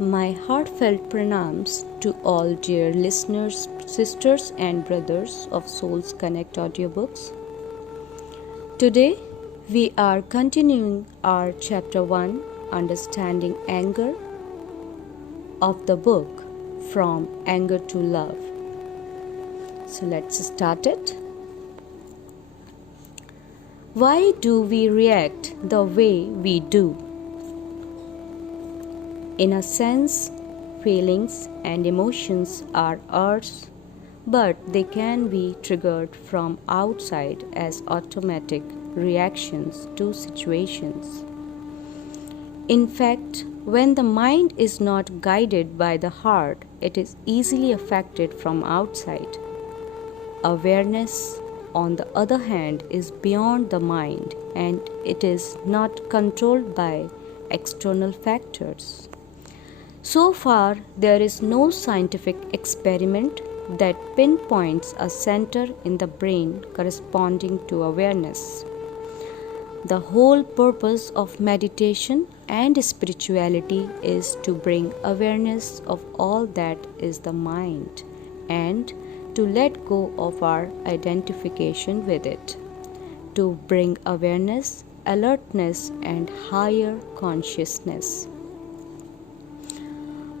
My heartfelt pranams to all dear listeners, sisters and brothers of Souls Connect Audiobooks. Today, we are continuing our Chapter 1, Understanding Anger, of the book From Anger to Love. So let's start it. Why do we react the way we do? In a sense, feelings and emotions are ours, but they can be triggered from outside as automatic reactions to situations. In fact, when the mind is not guided by the heart, it is easily affected from outside. Awareness, on the other hand, is beyond the mind and it is not controlled by external factors. So far, there is no scientific experiment that pinpoints a center in the brain corresponding to awareness. The whole purpose of meditation and spirituality is to bring awareness of all that is the mind and to let go of our identification with it, to bring awareness, alertness, and higher consciousness.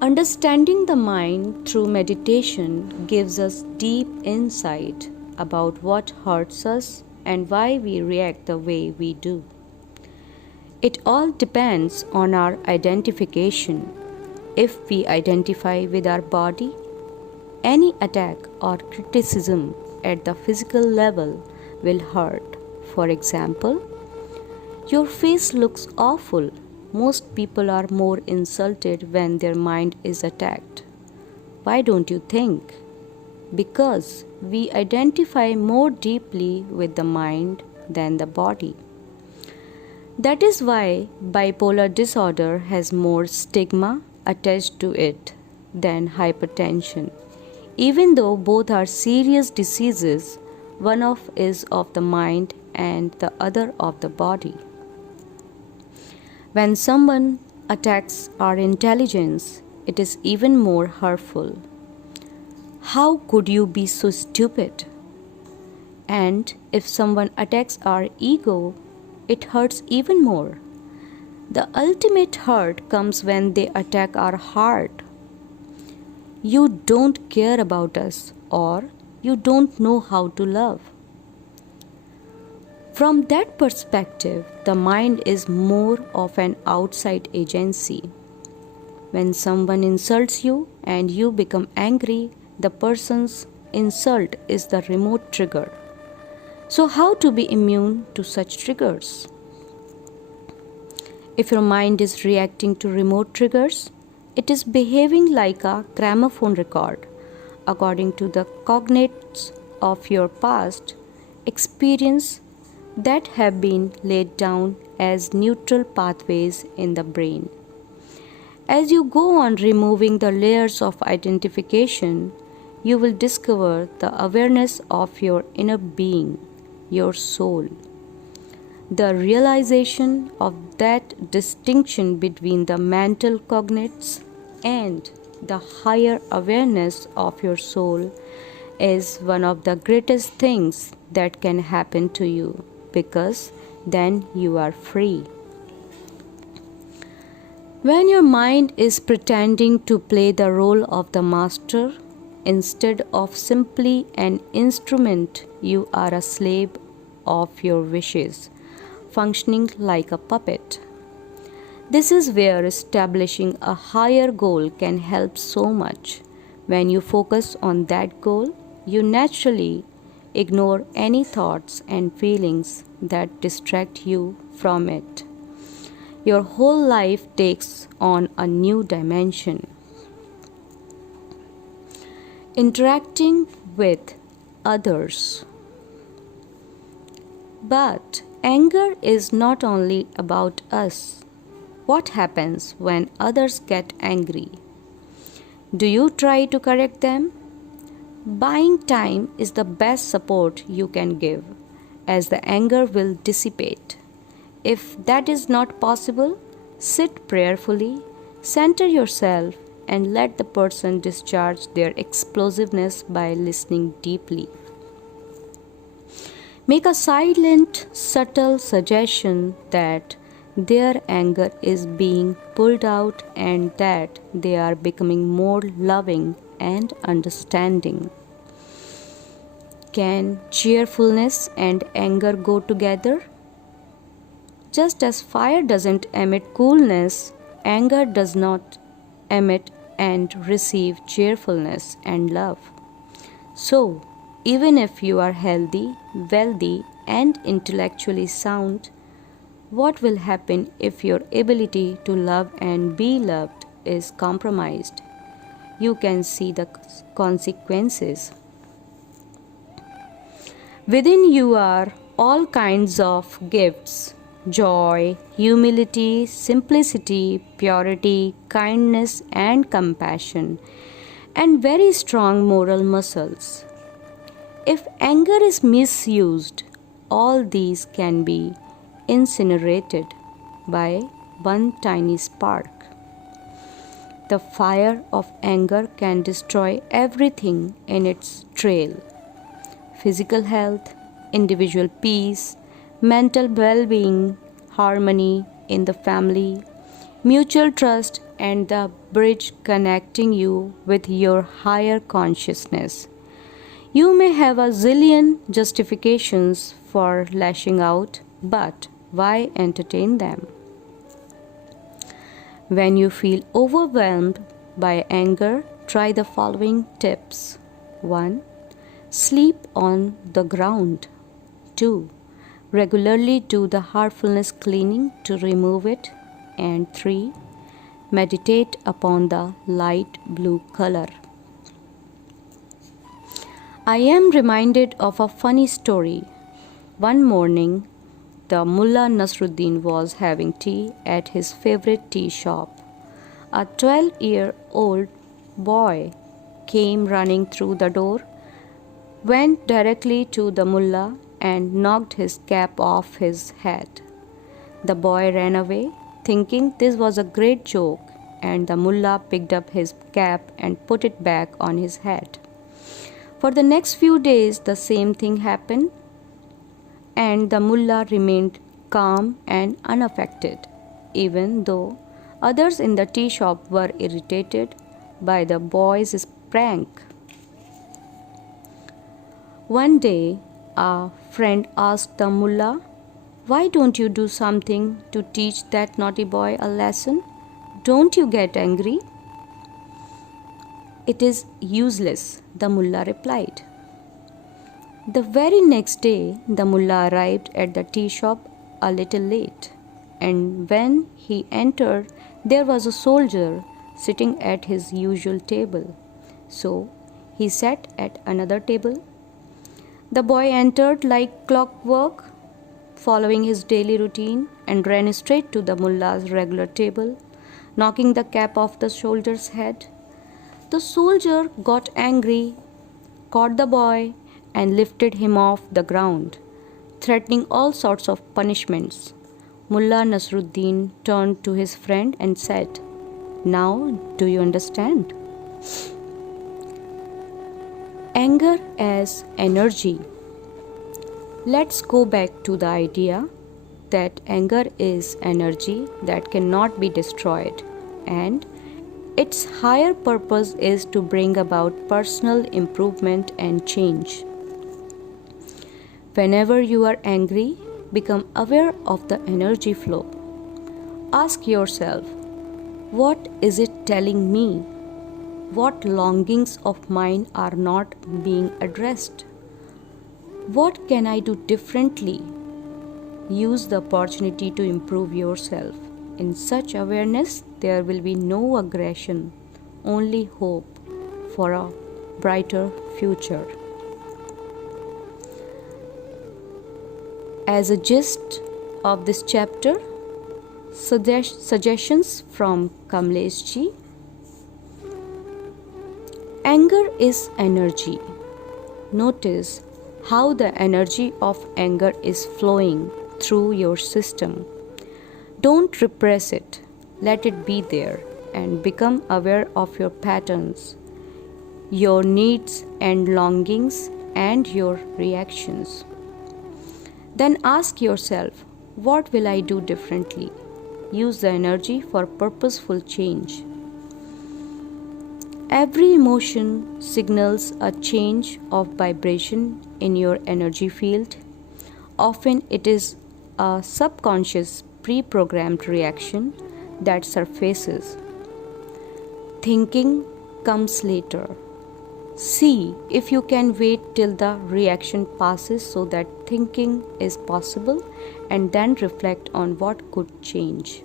Understanding the mind through meditation gives us deep insight about what hurts us and why we react the way we do. It all depends on our identification. If we identify with our body, any attack or criticism at the physical level will hurt. For example, your face looks awful. Most people are more insulted when their mind is attacked. Why don't you think? Because we identify more deeply with the mind than the body. That is why bipolar disorder has more stigma attached to it than hypertension. Even though both are serious diseases, one is of the mind and the other of the body. When someone attacks our intelligence, it is even more hurtful. How could you be so stupid? And if someone attacks our ego, it hurts even more. The ultimate hurt comes when they attack our heart. You don't care about us, or you don't know how to love. From that perspective, the mind is more of an outside agency. When someone insults you and you become angry, the person's insult is the remote trigger. So how to be immune to such triggers? If your mind is reacting to remote triggers, it is behaving like a gramophone record, according to the cognates of your past experience that have been laid down as neutral pathways in the brain. As you go on removing the layers of identification, you will discover the awareness of your inner being, your soul. The realization of that distinction between the mental cognates and the higher awareness of your soul is one of the greatest things that can happen to you, because then you are free. When your mind is pretending to play the role of the master instead of simply an instrument, you are a slave of your wishes, functioning like a puppet. This is where establishing a higher goal can help so much. When you focus on that goal, you naturally ignore any thoughts and feelings that distract you from it. Your whole life takes on a new dimension. Interacting with others. But anger is not only about us. What happens when others get angry? Do you try to correct them? Buying time is the best support you can give, as the anger will dissipate. If that is not possible, sit prayerfully, Center yourself and let the person discharge their explosiveness by listening deeply. Make a silent, subtle suggestion that their anger is being pulled out and that they are becoming more loving and understanding. Can cheerfulness and anger go together? Just as fire doesn't emit coolness, anger does not emit and receive cheerfulness and love. So, even if you are healthy, wealthy, and intellectually sound, what will happen if your ability to love and be loved is compromised? You can see the consequences. Within you are all kinds of gifts: joy, humility, simplicity, purity, kindness, and compassion, and very strong moral muscles. If anger is misused, all these can be incinerated by one tiny spark. The fire of anger can destroy everything in its trail: physical health, individual peace, mental well-being, harmony in the family, mutual trust, and the bridge connecting you with your higher consciousness. You may have a zillion justifications for lashing out, but why entertain them? When you feel overwhelmed by anger, try the following tips. 1. Sleep on the ground. 2. Regularly do the heartfulness cleaning to remove it. And 3. Meditate upon the light blue color. I am reminded of a funny story. One morning, the Mullah Nasruddin was having tea at his favorite tea shop. A 12-year-old boy came running through the door, went directly to the mullah and knocked his cap off his head. The boy ran away, thinking this was a great joke, and the mullah picked up his cap and put it back on his head. For the next few days, the same thing happened, and the mullah remained calm and unaffected, even though others in the tea shop were irritated by the boy's prank. One day, a friend asked the mullah, "Why don't you do something to teach that naughty boy a lesson? Don't you get angry?" "It is useless," the mullah replied. The very next day, the mullah arrived at the tea shop a little late, and when he entered, there was a soldier sitting at his usual table. So he sat at another table. The boy entered like clockwork, following his daily routine, and ran straight to the mullah's regular table, knocking the cap off the soldier's head. The soldier got angry, caught the boy, and lifted him off the ground, threatening all sorts of punishments. Mullah Nasruddin turned to his friend and said, "Now do you understand? Anger as energy." Let's go back to the idea that anger is energy that cannot be destroyed, and its higher purpose is to bring about personal improvement and change. Whenever you are angry, become aware of the energy flow. Ask yourself, what is it telling me? What longings of mine are not being addressed? What can I do differently? Use the opportunity to improve yourself. In such awareness, there will be no aggression, only hope for a brighter future. As a gist of this chapter, suggestions from Kamlesh ji. Anger is energy. Notice how the energy of anger is flowing through your system. Don't repress it. Let it be there and become aware of your patterns, your needs and longings, and your reactions. Then ask yourself, what will I do differently? Use the energy for purposeful change. Every emotion signals a change of vibration in your energy field. Often it is a subconscious pre-programmed reaction that surfaces. Thinking comes later. See if you can wait till the reaction passes so that thinking is possible, and then reflect on what could change.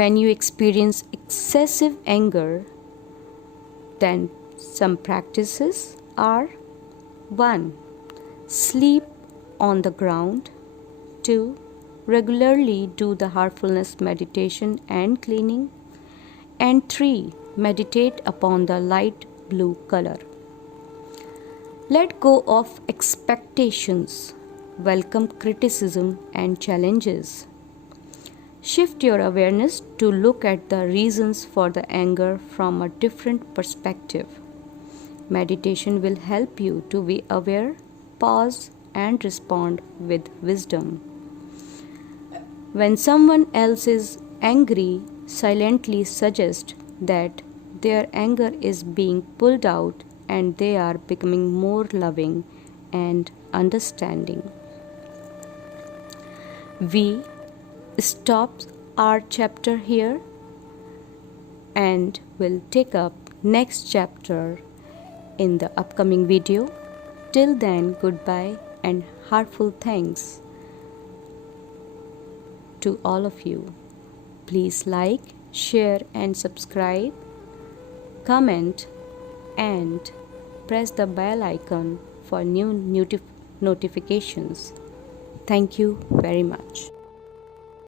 When you experience excessive anger, then some practices are: 1. Sleep on the ground. 2. Regularly do the heartfulness meditation and cleaning. And 3. Meditate upon the light blue color. Let go of expectations. Welcome criticism and challenges. Shift your awareness to look at the reasons for the anger from a different perspective. Meditation will help you to be aware, pause, and respond with wisdom. When someone else is angry, silently suggest that their anger is being pulled out and they are becoming more loving and understanding. We stop our chapter here and will take up next chapter in the upcoming video. Till then, goodbye and heartful thanks to all of you. Please like, share and subscribe, comment and press the bell icon for new notifications. Thank you very much.